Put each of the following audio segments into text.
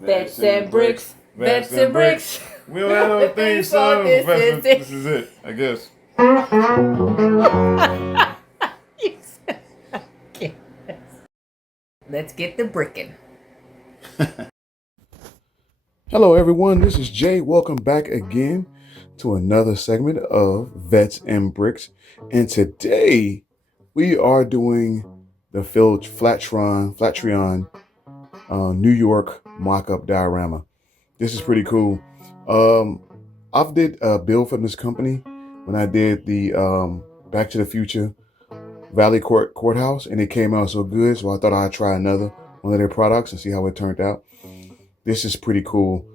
Vets and Bricks, Vets and Bricks. We don't have no theme song. This is it, I guess. Let's get the bricking. Hello, everyone. This is Jay. Welcome back again to another segment of Vets and Bricks. And today we are doing the Flatiron New York mock-up diorama. This is pretty cool. I did a build from this company when I did the Back to the Future Valley Courthouse, and it came out so good, so I thought I'd try another one of their products and see how it turned out. This is pretty cool.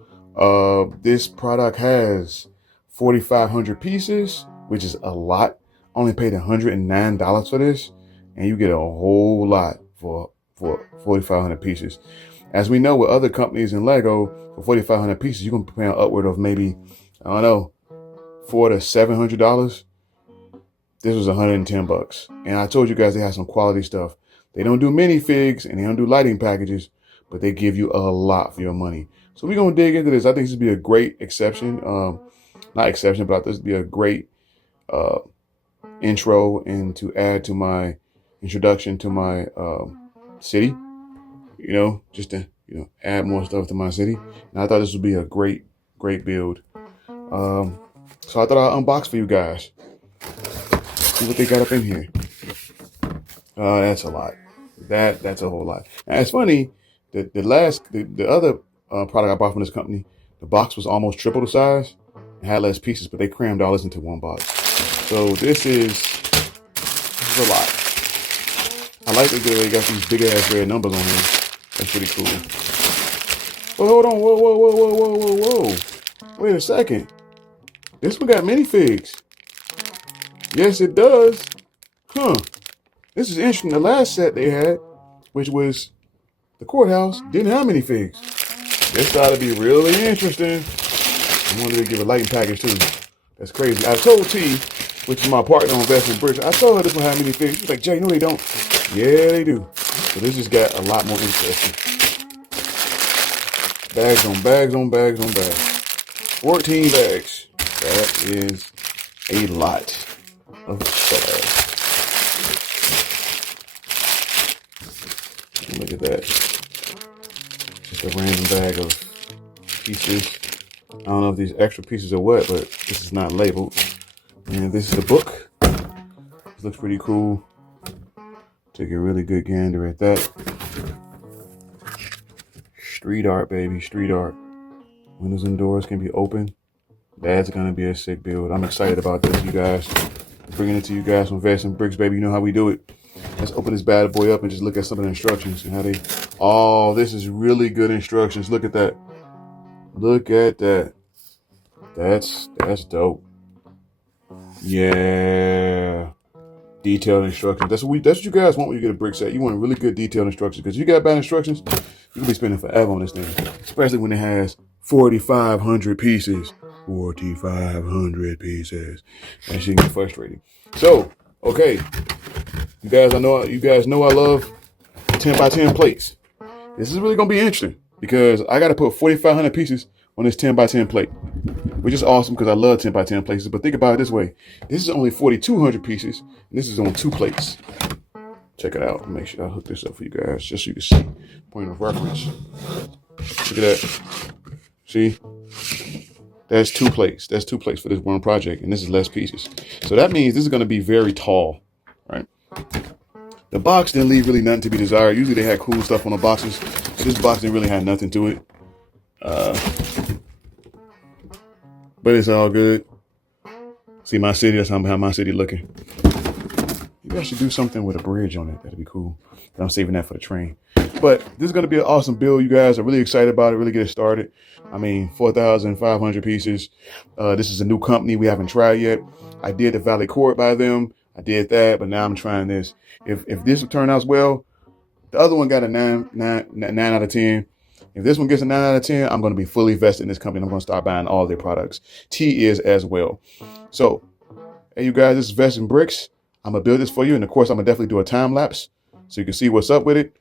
This product has 4,500 pieces, which is a lot. Only paid $109 for this, and you get a whole lot for 4,500 pieces. As we know with other companies in Lego, for 4,500 pieces, you're gonna be paying upward of maybe, I don't know, $400 to $700. This was $110, and I told you guys they have some quality stuff. They don't do minifigs and they don't do lighting packages, but they give you a lot for your money. So we're gonna dig into this. I think this would be a great exception, not exception, but this would be a great intro and to add to my introduction to my city. Just to add more stuff to my city. And I thought this would be a great build. So I thought I'd unbox for you guys. See what they got up in here. That's a lot. That's a whole lot. And it's funny that the other product I bought from this company, the box was almost triple the size and had less pieces, but they crammed all this into one box. So this is a lot. I like that they got these big ass red numbers on here. That's pretty cool. But hold on, whoa. Wait a second. This one got minifigs. Yes, it does. Huh. This is interesting. The last set they had, which was the courthouse, didn't have minifigs. This ought to be really interesting. I wanted to give a lighting package too. That's crazy. I told T, which is my partner on VetsAndBricks, I told her this one had minifigs. She's like, Jay, no, they don't. Yeah, they do. So this just got a lot more interesting. Bags on bags on bags on bags. 14 bags. That is a lot of bags. Look at that. Just a random bag of pieces. I don't know if these extra pieces are what, but this is not labeled. And this is a book. This looks pretty cool. Take a really good gander at that. Street art, baby, street art. Windows and doors can be open. That's gonna be a sick build. I'm excited about this, you guys. Bringing it to you guys from VetsAndBricks, baby. You know how we do it. Let's open this bad boy up and just look at some of the instructions and how they. Oh, this is really good instructions. Look at that. Look at that. That's dope. Yeah. Detailed instructions. That's what you guys want when you get a brick set. You want really good detailed instructions, because you got bad instructions, you'll be spending forever on this thing, especially when it has 4,500 pieces. 4,500 pieces. That shit get frustrating. So, okay, you guys know I love 10 by 10 plates. This is really gonna be interesting because I got to put 4,500 pieces on this 10 by 10 plate, which is awesome because I love 10 by 10 plates. But think about it this way. This is only 4,200 pieces, and this is on 2 plates. Check it out. Make sure I hook this up for you guys just so you can see. Point of reference. Look at that. See? That's 2 plates. That's 2 plates for this one project, and this is less pieces. So that means this is going to be very tall, right? The box didn't leave really nothing to be desired. Usually they had cool stuff on the boxes. This box didn't really have nothing to it. But it's all good. See my city, that's how my city looking. Maybe I should do something with a bridge on it. That'd be cool. I'm saving that for the train. But this is going to be an awesome build, you guys. I'm really excited about it. Really get it started. I mean, 4,500 pieces. This is a new company we haven't tried yet. I did the Valley Court by them. I did that, but now I'm trying this. If this turn out well, the other one got a 9 out of 10. If this one gets a 9 out of 10, I'm going to be fully vested in this company. I'm going to start buying all their products. T is as well. So, hey, you guys, this is VetsAndBricks. I'm going to build this for you. And, of course, I'm going to definitely do a time lapse so you can see what's up with it.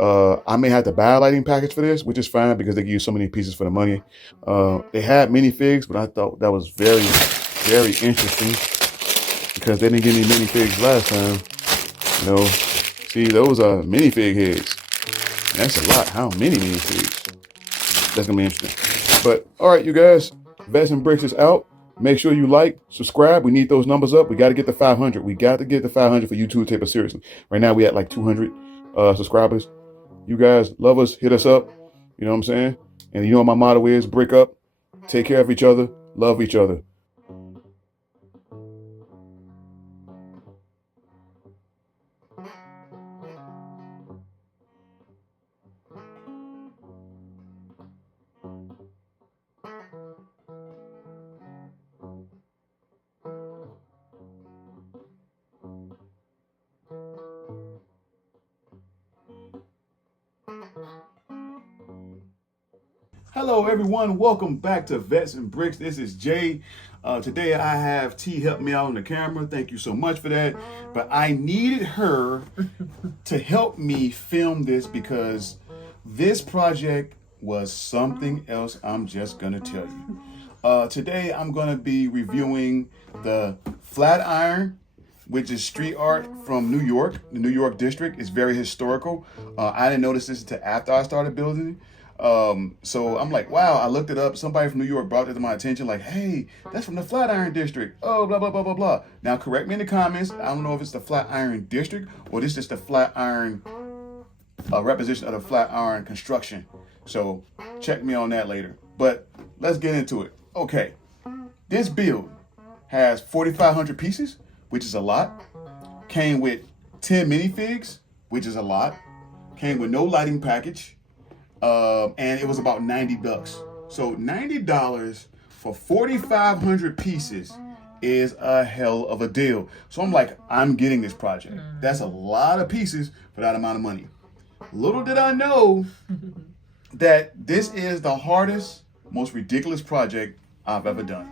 I may have to buy a lighting package for this, which is fine because they give you so many pieces for the money. They had Minifigs, but I thought that was very, very interesting because they didn't give me Minifigs last time. You know, see, those are Minifig heads. That's a lot. How many Minifigs? That's gonna be interesting. But all right, you guys, Vets and Bricks is out. Make sure you like, subscribe. We need those numbers up. We got to get the 500. We got to get the 500 for YouTube to take us seriously. Right now we at like 200 subscribers. You guys love us, hit us up. You know what I'm saying? And you know what my motto is: brick up, take care of each other, love each other. Hello everyone, welcome back to Vets and Bricks. This is Jay. Today I have T help me out on the camera. Thank you so much for that. But I needed her to help me film this because this project was something else. I'm just gonna tell you. Today I'm gonna be reviewing the Flatiron, which is street art from New York. The New York district is very historical. I didn't notice this until after I started building. So I'm like, wow, I looked it up. Somebody from New York brought it to my attention, like, hey, that's from the Flatiron District. Oh, blah, blah, blah, blah, blah. Now, correct me in the comments. I don't know if it's the Flatiron District or this is the Flatiron representation of the Flatiron construction. So check me on that later. But let's get into it. Okay, this build has 4,500 pieces, which is a lot. Came with 10 minifigs, which is a lot. Came with no lighting package. And it was about $90. So $90 for 4,500 pieces is a hell of a deal. So I'm like, I'm getting this project. That's a lot of pieces for that amount of money. Little did I know that this is the hardest, most ridiculous project I've ever done.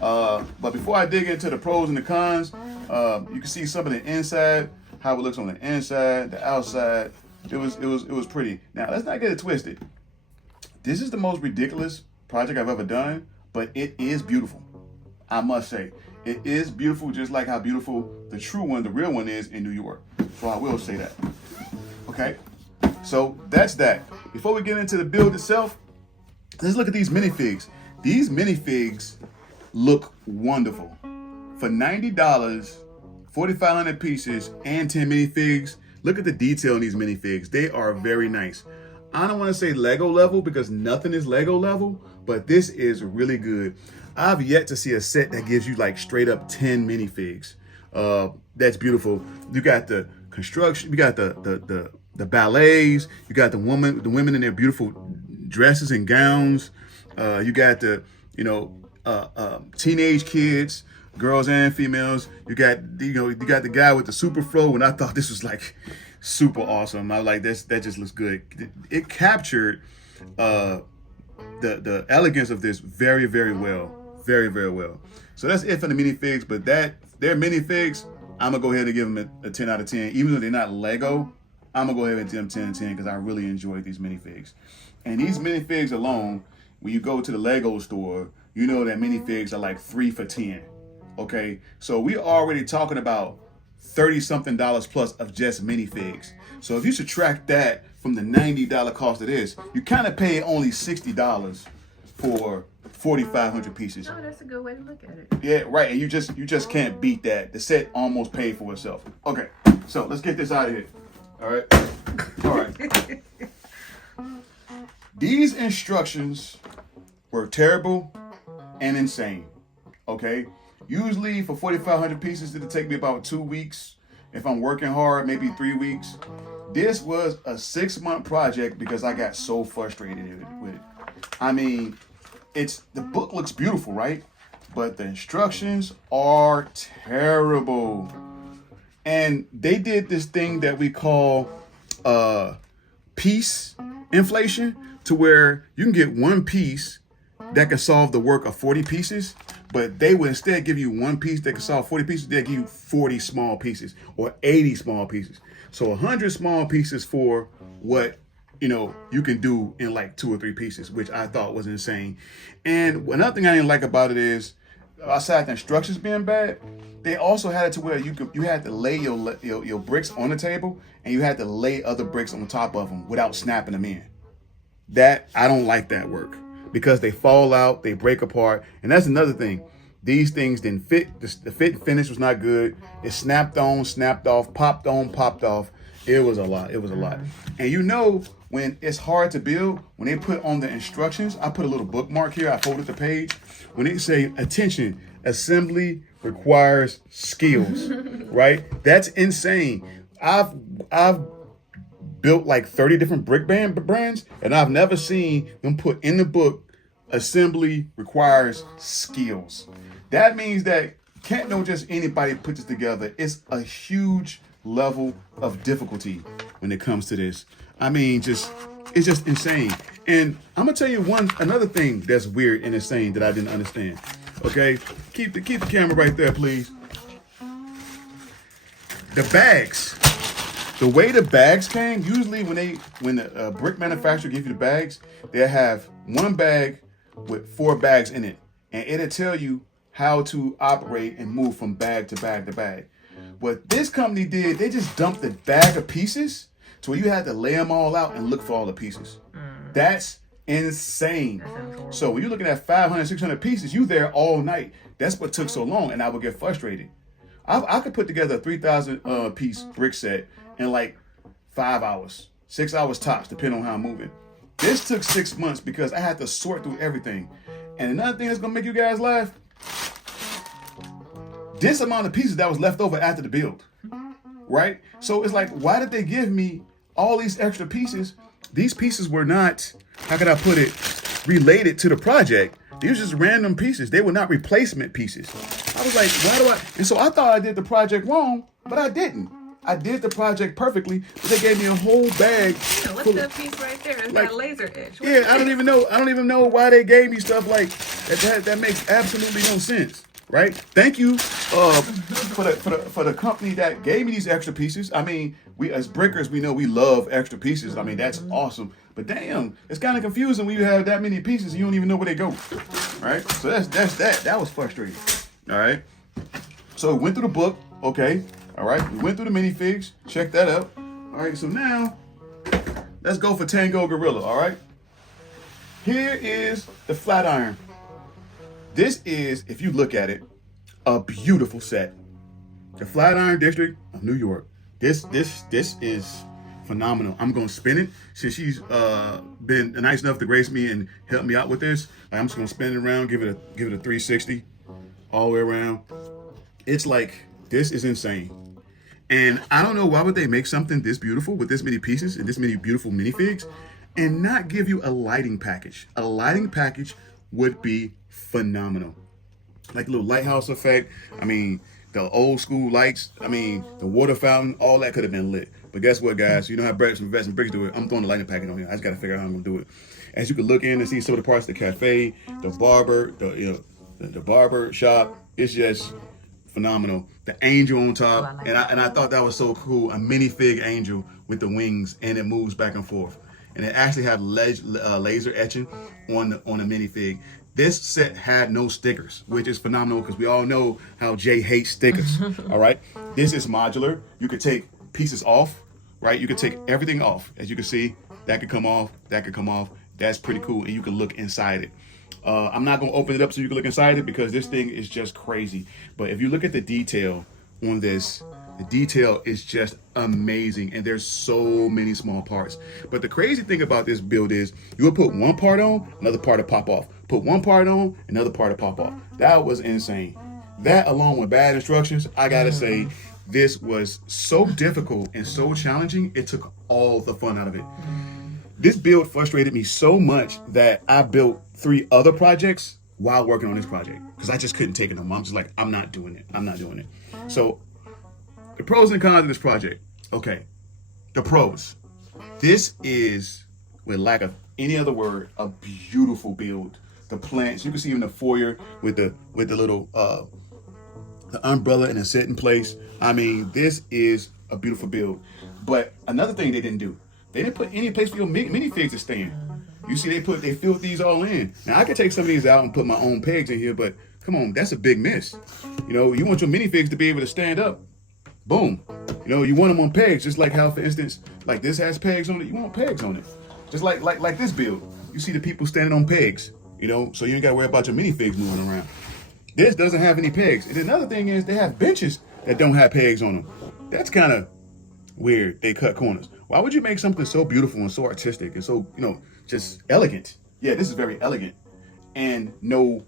But before I dig into the pros and the cons, you can see some of the inside, how it looks on the inside, the outside. It was pretty. Now let's not get it twisted. This is the most ridiculous project I've ever done, but it is beautiful. I must say, it is beautiful, just like how beautiful the true one, the real one, is in New York. So I will say that. Okay, so that's that. Before we get into the build itself, let's look at these minifigs. These minifigs look wonderful. For $90, 4,500 pieces, and 10 minifigs. Look at the detail in these minifigs. They are very nice. I don't want to say Lego level because nothing is Lego level, but this is really good. I've yet to see a set that gives you like straight up 10 minifigs. That's beautiful. You got the construction, you got the ballets, you got the women in their beautiful dresses and gowns. You got the, teenage kids, girls and females. You got the guy with the super flow, and I thought this was like super awesome. I was like, that just looks good. It captured the elegance of this very, very well. Very, very well. So that's it for the minifigs, but their minifigs, I'm gonna go ahead and give them a 10 out of 10. Even though they're not Lego, I'm gonna go ahead and give them 10 out of 10 because I really enjoyed these minifigs. And these minifigs alone, when you go to the Lego store, you know that minifigs are like 3 for 10. Okay, so we're already talking about $30-something plus of just minifigs. So if you subtract that from the $90 cost of this, you kind of pay only $60 for 4,500 pieces. Oh, that's a good way to look at it. Yeah, right. And you just can't beat that. The set almost paid for itself. Okay, so let's get this out of here. All right. These instructions were terrible and insane. Okay. Usually for 4,500 pieces, it'll take me about 2 weeks. If I'm working hard, maybe 3 weeks. This was a 6-month project because I got so frustrated with it. I mean, the book looks beautiful, right? But the instructions are terrible. And they did this thing that we call piece inflation, to where you can get one piece that can solve the work of 40 pieces. But they would instead give you one piece that could solve 40 pieces. They'd give you 40 small pieces or 80 small pieces. So 100 small pieces for what, you can do in like 2 or 3 pieces, which I thought was insane. And another thing I didn't like about it is, outside the instructions being bad, they also had it to where you had to lay your bricks on the table, and you had to lay other bricks on top of them without snapping them in. That, I don't like that work, because they fall out, they break apart, and that's another thing. These things didn't fit. The fit and finish was not good. It snapped on, snapped off, popped on, popped off. It was a lot. And when it's hard to build, when they put on the instructions, I put a little bookmark here. I folded the page. When they say, attention, assembly requires skills, right? That's insane. I've built like 30 different brick brands, and I've never seen them put in the book, assembly requires skills. That means that can't know just anybody put this together. It's a huge level of difficulty when it comes to this. I mean, it's just insane. And I'm gonna tell you another thing that's weird and insane that I didn't understand. Okay, keep the camera right there, please. The bags, the way the bags came. Usually, when the brick manufacturer gives you the bags, they have one bag with 4 bags in it, and it'll tell you how to operate and move from bag to bag to bag. What this company did, they just dumped a bag of pieces to where you had to lay them all out and look for all the pieces. That's insane. So when you're looking at 500, 600 pieces, you there all night. That's what took so long, and I would get frustrated. I could put together a 3,000 piece brick set in like 5 hours, 6 hours tops, depending on how I'm moving. This took 6 months because I had to sort through everything. And another thing that's gonna make you guys laugh, this amount of pieces that was left over after the build, right? So it's like, why did they give me all these extra pieces? These pieces were not, how can I put it, related to the project. These were just random pieces. They were not replacement pieces. I was like, and so I thought I did the project wrong, but I didn't. I did the project perfectly, but they gave me a whole bag. Yeah, what's that piece right there? It's got a laser edge. I don't even know why they gave me stuff like that. That makes absolutely no sense, right? Thank you for the company that gave me these extra pieces. I mean, we as brickers, we know we love extra pieces. I mean, that's awesome. But damn, it's kind of confusing when you have that many pieces and you don't even know where they go, right? So that's that. That was frustrating. All right. So we went through the book. Okay. All right, we went through the minifigs, check that out. All right, so now let's go for Tango Gorilla. All right, here is the Flatiron. This is, if you look at it, a beautiful set. The Flatiron District of New York. This is phenomenal. I'm gonna spin it since she's been nice enough to grace me and help me out with this. I'm just gonna spin it around, give it a 360 all the way around. It's like, this is insane. And I don't know why would they make something this beautiful with this many pieces and this many beautiful minifigs and not give you a lighting package. A lighting package would be phenomenal. Like a little lighthouse effect. I mean, the old school lights. I mean, the water fountain, all that could have been lit. But guess what, guys? You know how VetsAndBricks do it. I'm throwing the lighting package on here. I just got to figure out how I'm going to do it. As you can look in and see some of the parts of the cafe, the barber, the barber shop, it's just phenomenal. The angel on top, and I thought that was so cool. A minifig angel with the wings, and it moves back and forth. And it actually had laser etching on the minifig. This set had no stickers, which is phenomenal because we all know how Jay hates stickers. All right, this is modular. You could take pieces off, right? You could take everything off. As you can see, that could come off. That could come off. That's pretty cool, and you can look inside it. I'm not going to open it up so you can look inside it because this thing is just crazy. But if you look at the detail on this, the detail is just amazing. And there's so many small parts. But the crazy thing about this build is you would put one part on, another part to pop off. Put one part on, another part to pop off. That was insane. That along with bad instructions, I got to say, this was so difficult and so challenging. It took all the fun out of it. This build frustrated me so much that I built 3 other projects while working on this project because I just couldn't take it no more. I'm just like, I'm not doing it. So the pros and cons of this project. Okay, the pros. This is, with lack of any other word, a beautiful build. the plants. You can see even the foyer with the little the umbrella in a sitting place. I mean, this is a beautiful build. But another thing they didn't do, they didn't put any place for your minifigs to stand. You see, they filled these all in. Now I could take some of these out and put my own pegs in here, but come on, that's a big miss. You know, you want your minifigs to be able to stand up. Boom. You know, you want them on pegs, just like how, for instance, like this has pegs on it. You want pegs on it, just like this build. You see the people standing on pegs. You know, so you ain't got to worry about your minifigs moving around. This doesn't have any pegs. And another thing is they have benches that don't have pegs on them. That's kind of weird. They cut corners. Why would you make something so beautiful and so artistic and so, you know, just elegant? Yeah, this is very elegant, and no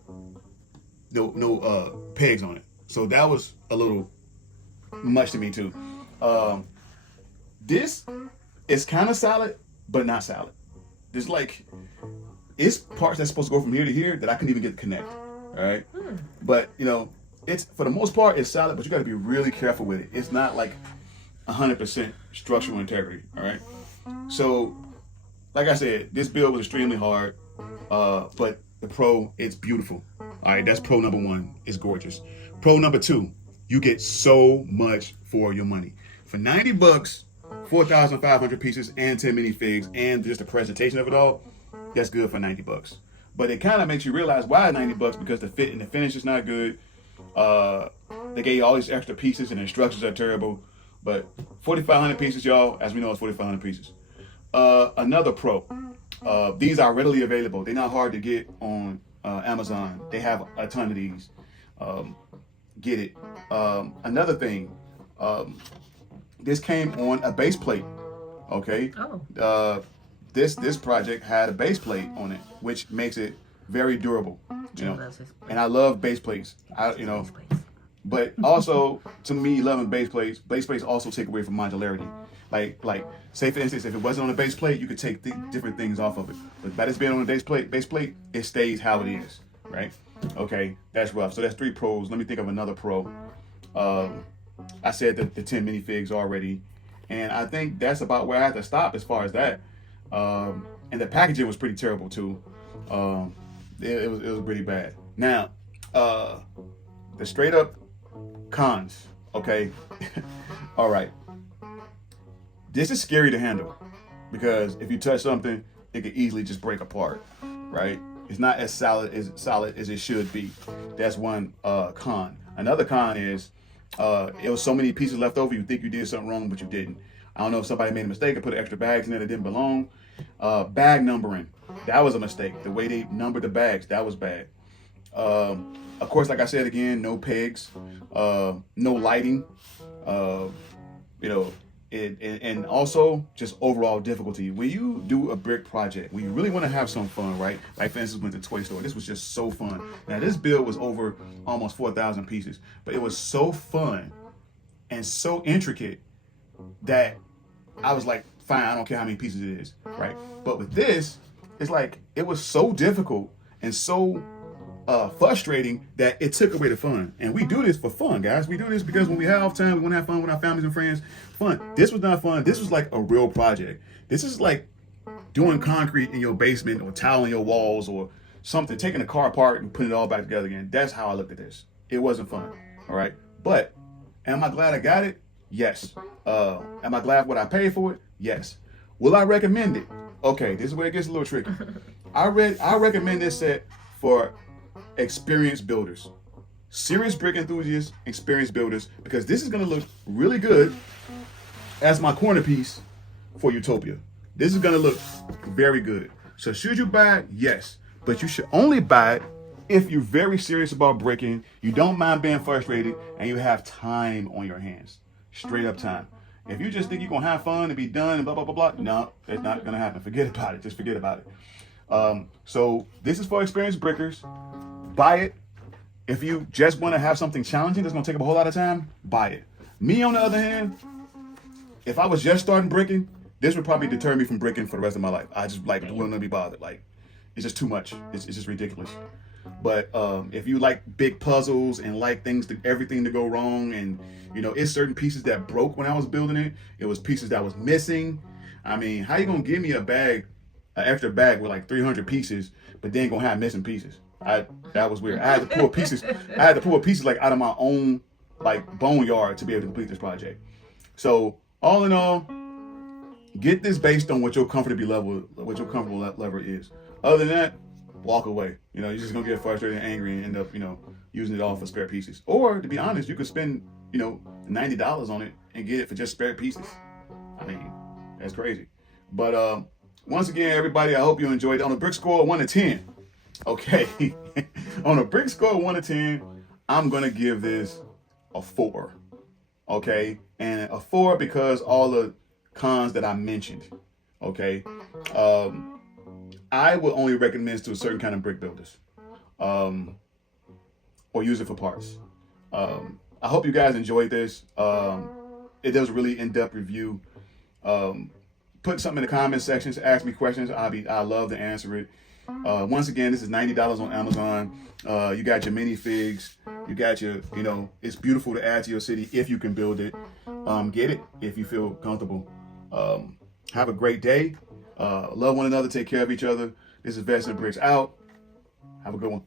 pegs on it. So that was a little much to me too. This is kind of solid, but not solid. There's like, it's parts that's supposed to go from here to here that I couldn't even get to connect. All right, but you know, it's for the most part it's solid, but you got to be really careful with it. It's not like 100% structural integrity. All right, so like I said, this build was extremely hard, but the pro, it's beautiful. All right, that's pro number one. It's gorgeous. Pro number two, you get so much for your money. For 90 bucks, 4,500 pieces and 10 minifigs and just the presentation of it all, that's good for 90 bucks. But it kind of makes you realize why 90 bucks, because the fit and the finish is not good. They gave you all these extra pieces and the instructions are terrible. But 4,500 pieces, y'all, as we know, it's 4,500 pieces. Another pro, these are readily available. They're not hard to get on Amazon. They have a ton of these. Get it. Another thing, this came on a base plate. Okay. Oh. This project had a base plate on it, which makes it very durable. You know, and I love base plates. But also to me, loving base plates also take away from modularity. Like say for instance, if it wasn't on a base plate, you could take different things off of it. But by this being on a base plate, it stays how it is, right? Okay, that's rough. So that's 3 pros. Let me think of another pro. I said the 10 minifigs already, and I think that's about where I have to stop as far as that. And the packaging was pretty terrible too. It was pretty bad. Now, the straight up cons. Okay, all right. This is scary to handle because if you touch something, it could easily just break apart. Right? It's not as solid as it should be. That's one con. Another con is it was so many pieces left over. You think you did something wrong, but you didn't. I don't know if somebody made a mistake and put extra bags in there that didn't belong. Bag numbering, that was a mistake. The way they numbered the bags, that was bad. Of course, like I said again, no pegs, no lighting, you know, and also just overall difficulty. When you do a brick project, when you really want to have some fun, right? Like for instance, went to the toy store. This was just so fun. Now this build was over almost 4,000 pieces, but it was so fun and so intricate that I was like, fine, I don't care how many pieces it is, right? But with this, it's like, it was so difficult and so frustrating that it took away the fun. And we do this for fun, guys. We do this because when we have time, we want to have fun with our families and friends. Fun. This was not fun. This was like a real project. This is like doing concrete in your basement or tile in your walls or something, taking a car apart and putting it all back together again. That's how I looked at this. It wasn't fun, all right? But am I glad I got it? Yes. Am I glad what I paid for it? Yes. Will I recommend it? Okay, this is where it gets a little tricky. I recommend this set for experienced builders, serious brick enthusiasts, experienced builders, because this is going to look really good as my corner piece for Utopia. This is going to look very good. So should you buy it? Yes. But you should only buy it if you're very serious about bricking, you don't mind being frustrated, and you have time on your hands. Straight up time. If you just think you're going to have fun and be done and blah, blah, blah, blah, no, it's not going to happen. Forget about it. Just forget about it. So this is for experienced brickers. Buy it. If you just want to have something challenging that's going to take up a whole lot of time, buy it. Me, on the other hand, if I was just starting bricking, this would probably deter me from bricking for the rest of my life. I just wouldn't be bothered. Like, it's just too much. It's just ridiculous. But if you like big puzzles and like everything to go wrong, and you know, it's certain pieces that broke when I was building it. It was pieces that was missing. I mean, how you gonna give me a bag extra bag with like 300 pieces, but then gonna have missing pieces. That was weird. I had to pull pieces. I had to pull pieces like out of my own like boneyard to be able to complete this project. So all in all, get this based on what your comfortable level is. Other than that, walk away. You know, you're just gonna get frustrated and angry and end up, you know, using it all for spare pieces. Or to be honest, you could spend, you know, $90 on it and get it for just spare pieces. I mean, that's crazy. But once again, everybody, I hope you enjoyed it. On a brick score of 1 to 10, okay, on a brick score of 1 to 10, I'm gonna give this a 4. Okay, and a 4 because all the cons that I mentioned. Okay, I would only recommend this to a certain kind of brick builders, or use it for parts. I hope you guys enjoyed this. It does a really in-depth review. Put something in the comment sections. Ask me questions. I love to answer it. Once again, this is $90 on Amazon. You got your Minifigs. You got your, you know, it's beautiful to add to your city if you can build it. Get it if you feel comfortable. Have a great day. Love one another. Take care of each other. This is VetsAndBricks out. Have a good one.